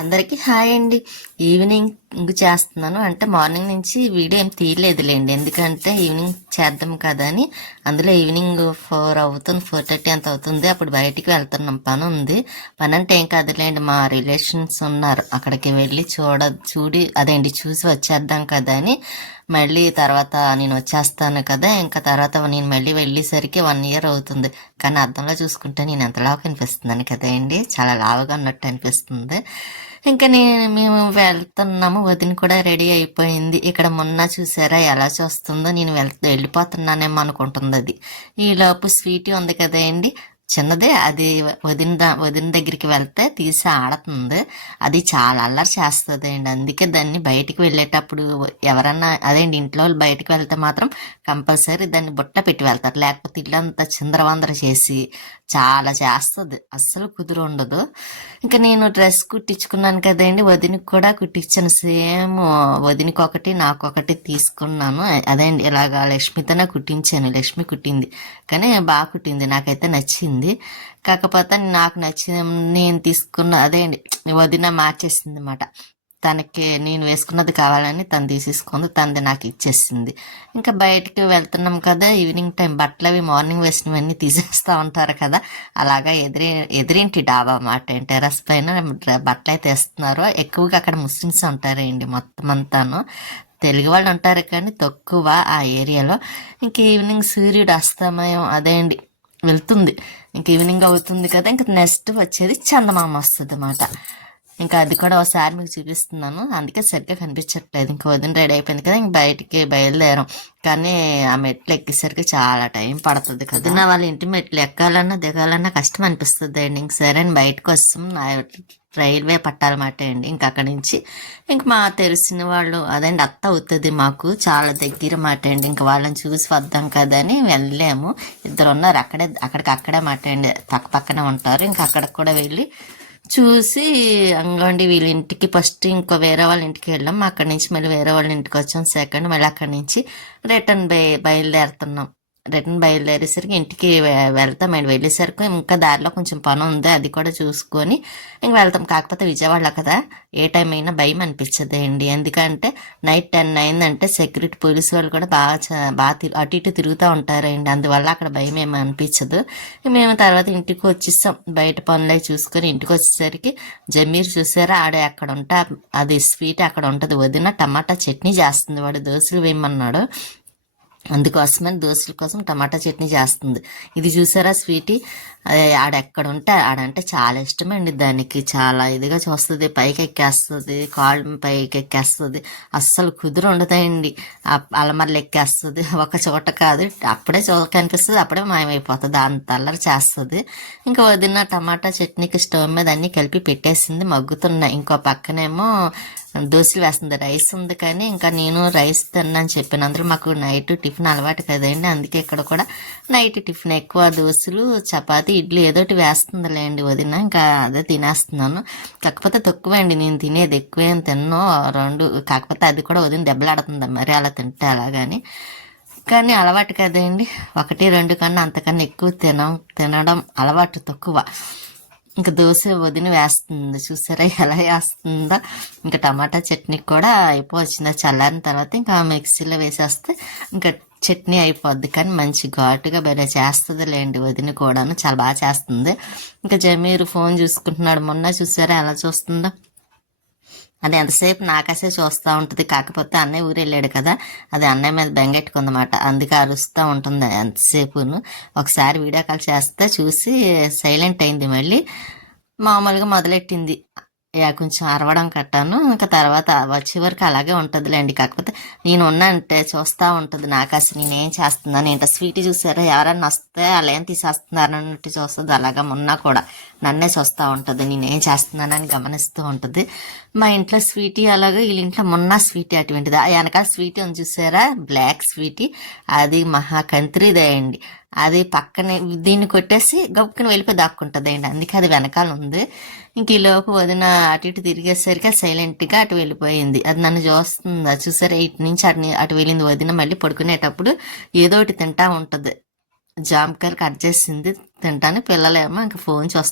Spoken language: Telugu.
అందరికీ హాయ్ అండి. ఈవినింగ్ చేస్తున్నాను. అంటే మార్నింగ్ నుంచి వీడియో ఏం తీయలేదులేండి, ఎందుకంటే ఈవినింగ్ చేద్దాం కదా అని. అందులో ఈవినింగ్ 4 అవుతుంది, 4:30 అంత అవుతుంది. అప్పుడు బయటికి వెళ్తున్నాం, పని ఉంది. పని అంటే ఏం కాదులేండి, మా రిలేషన్స్ ఉన్నారు, అక్కడికి వెళ్ళి చూసి వచ్చేద్దాం కదా అని. మళ్ళీ తర్వాత నేను వచ్చేస్తాను కదా, ఇంకా తర్వాత నేను మళ్ళీ వెళ్ళేసరికి 1 year అవుతుంది. కానీ అద్దంలో చూసుకుంటే నేను ఎంత లావు కనిపిస్తున్నాను కదా అండి, చాలా లావుగా ఉన్నట్టు అనిపిస్తుంది. ఇంకా మేము వెళ్తున్నాము, వదిన కూడా రెడీ అయిపోయింది. ఇక్కడ మొన్న చూసారా ఎలా చూస్తుందో, నేను వెళ్ళిపోతున్నానేమో అనుకుంటుంది అది. ఈలోపు స్వీటీ ఉంది కదా అండి, చిన్నదే అది, వదిన దగ్గరికి వెళ్తే తీసి ఆడుతుంది. అది చాలా అల్లరి చేస్తుంది అండి. అందుకే దాన్ని బయటికి వెళ్ళేటప్పుడు ఎవరన్నా అదేంటి ఇంట్లో వాళ్ళు బయటికి వెళ్తే మాత్రం కంపల్సరీ దాన్ని బుట్ట పెట్టి వెళ్తారు, లేకపోతే ఇల్లంతా చిందరవందర చేసి చాలా చేస్తుంది, అస్సలు కుదురు ఉండదు. ఇంకా నేను డ్రెస్ కుట్టించుకున్నాను కదండి, వదినికి కూడా కుట్టించాను. సేమ్ వదినికి ఒకటి నాకొకటి తీసుకున్నాను. అదేండి ఇలాగా లక్ష్మితోనే కుట్టించాను, లక్ష్మి కుట్టింది. కానీ బాగా కుట్టింది, నాకైతే నచ్చింది. కాకపోతే నాకు నచ్చిన నేను తీసుకున్న అదేండి వదిన మార్చేసింది అనమాట. తనకి నేను వేసుకున్నది కావాలని తను తీసేసుకుంది, తనది నాకు ఇచ్చేసింది. ఇంకా బయటికి వెళ్తున్నాం కదా, ఈవినింగ్ టైం బట్టలు అవి మార్నింగ్ వేసినవన్నీ తీసేస్తూ ఉంటారు కదా, అలాగా ఎదిరింటి డాబా మాట, టెర్రస్ పైన బట్టలు అయితే వేస్తున్నారు. ఎక్కువగా అక్కడ ముస్లిమ్స్ ఉంటారండి, మొత్తం అంతాను తెలుగు వాళ్ళు ఉంటారు కానీ తక్కువ ఆ ఏరియాలో. ఇంక ఈవినింగ్ సూర్యుడు అస్తమయం అదేండి వెళ్తుంది, ఇంక ఈవినింగ్ అవుతుంది కదా, ఇంక నెక్స్ట్ వచ్చేది చందమామ వస్తుంది అన్నమాట. ఇంకా అది కూడా ఒకసారి మీకు చూపిస్తున్నాను, అందుకే సరిగ్గా కనిపించట్లేదు. ఇంక వదిన రెడీ అయిపోయింది కదా, ఇంక బయటికి బయలుదేరాం. కానీ ఆ మెట్లు ఎక్కేసరికి చాలా టైం పడుతుంది కదా, నా వాళ్ళ ఇంటి మెట్లు ఎక్కాలన్నా దిగాలన్నా కష్టం అనిపిస్తుంది అండి. ఇంక సరే అని బయటకు వస్తాం, రైల్వే పట్టాలన్నమాట అండి. ఇంక అక్కడి నుంచి ఇంక మా తెలిసిన వాళ్ళు అదండి అత్త అవుతుంది, మాకు చాలా దగ్గర మాట అండి. ఇంక వాళ్ళని చూసి వద్దాం కదా అని వెళ్ళాము. ఇద్దరు ఉన్నారు అక్కడే మాట అండి, పక్కనే ఉంటారు. ఇంక అక్కడికి కూడా వెళ్ళి చూసి అంగండి వీళ్ళ ఇంటికి ఫస్ట్ ఇంకో వేరే వాళ్ళ ఇంటికి వెళ్ళాం. అక్కడి నుంచి మళ్ళీ వేరే వాళ్ళ ఇంటికి వచ్చాం సెకండ్. మళ్ళీ అక్కడి నుంచి రిటర్న్ బయలుదేరుతున్నాం. రిటర్న్ బయలుదేరేసరికి ఇంటికి వెళ్తామండి. వెళ్ళేసరికి ఇంకా దారిలో కొంచెం పని ఉంది, అది కూడా చూసుకొని ఇంక వెళ్తాం. కాకపోతే విజయవాడలో కదా ఏ టైం అయినా భయం అనిపించదు అండి, ఎందుకంటే నైట్ 10 అయిందంటే సెక్యూరిటీ పోలీసు వాళ్ళు కూడా బాగా అటు ఇటు తిరుగుతూ ఉంటారండి, అందువల్ల అక్కడ భయం ఏమీ అనిపించదు. మేము తర్వాత ఇంటికి వచ్చేసాం, బయట పనులే చూసుకొని ఇంటికి వచ్చేసరికి జమీర్ చూసారా ఆడే అక్కడ ఉంటా, అది స్వీట్ అక్కడ ఉంటుంది, వదిన టమాటా చట్నీ చేస్తుంది. వాడు దోశలు వేయమన్నాడు, అందుకోసమని దోశల కోసం టమాటా చట్నీ చేస్తుంది. ఇది చూసారా స్వీటీ, ఆడంటే చాలా ఇష్టమండి దానికి, చాలా ఇదిగా చూస్తుంది, పైకి ఎక్కేస్తుంది, కాళ్ళు పైకి ఎక్కేస్తుంది, అస్సలు కుదురు ఉండదండి. అలమర్లు ఎక్కేస్తుంది, ఒక చోట కాదు, అప్పుడే కనిపిస్తుంది, అప్పుడే మాయమైపోతుంది, అంత అల్లరి చేస్తుంది. ఇంకా వదిన టమాటా చట్నీకి స్టవ్ మీద అన్ని కలిపి పెట్టేసింది, మగ్గుతున్నాయి. ఇంకో పక్కనేమో దోశలు వేస్తుంది, రైస్ ఉంది. కానీ ఇంకా నేను రైస్ తిన్నాను చెప్పాను, అందరూ మాకు నైట్ టిఫిన్ అలవాటు కదండి, అందుకే ఇక్కడ కూడా నైట్ టిఫిన్ ఎక్కువ, దోశలు చపాతి ఇడ్లీ ఏదోటి వేస్తుందిలేండి వదిన, ఇంకా అదే తినేస్తున్నాను. కాకపోతే తక్కువే అండి, నేను తినేది ఎక్కువేం తిన్నో 2, కాకపోతే అది కూడా వదిన దెబ్బలాడుతుంది మరి అలా తింటే అలాగని. కానీ అలవాటు కదండి, 1, 2 కన్నా అంతకన్నా ఎక్కువ తినడం అలవాటు తక్కువ. ఇంకా దోశ వదిన వేస్తుంది, చూసారా ఎలా వేస్తుందో. ఇంకా టమాటా చట్నీ కూడా అయిపోవచ్చింది, చల్లారిన తర్వాత ఇంకా మిక్సీలో వేసేస్తే ఇంకా చట్నీ అయిపోద్ది. కానీ మంచి ఘాటుగా భలే చేస్తుంది లేండి వదిన కూడాను, చాలా బాగా చేస్తుంది. ఇంకా జమీరు ఫోన్ చూసుకుంటున్నాడు, మొన్న చూసారా ఎలా చూస్తుందో, అది ఎంతసేపు నాకసే చూస్తూ ఉంటుంది. కాకపోతే అన్నయ్య ఊరు వెళ్ళాడు కదా, అది అన్నయ్య మీద బెంగెట్టుకుందన్నమాట, అందుకే అరుస్తూ ఉంటుంది ఎంతసేపును. ఒకసారి వీడియో కాల్ చేస్తే చూసి సైలెంట్ అయింది, మళ్ళీ మామూలుగా మొదలెట్టింది కొంచెం అరవడం కట్టాను. ఇంకా తర్వాత వచ్చే వరకు అలాగే ఉంటుందిలేండి, కాకపోతే నేను ఉన్నానంటే చూస్తూ ఉంటుంది నాకు, అసలు నేనేం చేస్తున్నాను ఏంటో. స్వీట్ చూసారా, ఎవరన్నా వస్తే అలా ఏం తీసేస్తున్నారు అన్నట్టు చూస్తుంది, అలాగా మొన్న కూడా నన్నే చూస్తూ ఉంటుంది, నేనేం చేస్తున్నానని గమనిస్తూ ఉంటుంది. మా ఇంట్లో స్వీటీ అలాగే, వీళ్ళ ఇంట్లో మొన్న స్వీటీ అటువంటిది. ఆ వెనకాల స్వీటీ ఉంది చూసారా, బ్లాక్ స్వీటీ, అది మహా కంత్రిదే అండి. అది పక్కనే దీన్ని కొట్టేసి గబుక్కుని వెళ్ళిపోయి దాక్కుంటుంది అండి, అందుకే అది వెనకాల ఉంది. ఇంక ఈ లోపు వదిన అటు ఇటు తిరిగేసరికి సైలెంట్గా అటు వెళ్ళిపోయింది. అది నన్ను చూస్తుంది, చూసారా ఇటు నుంచి అటు వెళ్ళింది వదిన. మళ్ళీ పడుకునేటప్పుడు ఏదో ఒకటి తింటా ఉంటుంది, జామకాయలు కట్ చేసింది తింటాను, పిల్లలేమో ఇంకా ఫోన్ చూస్తారు.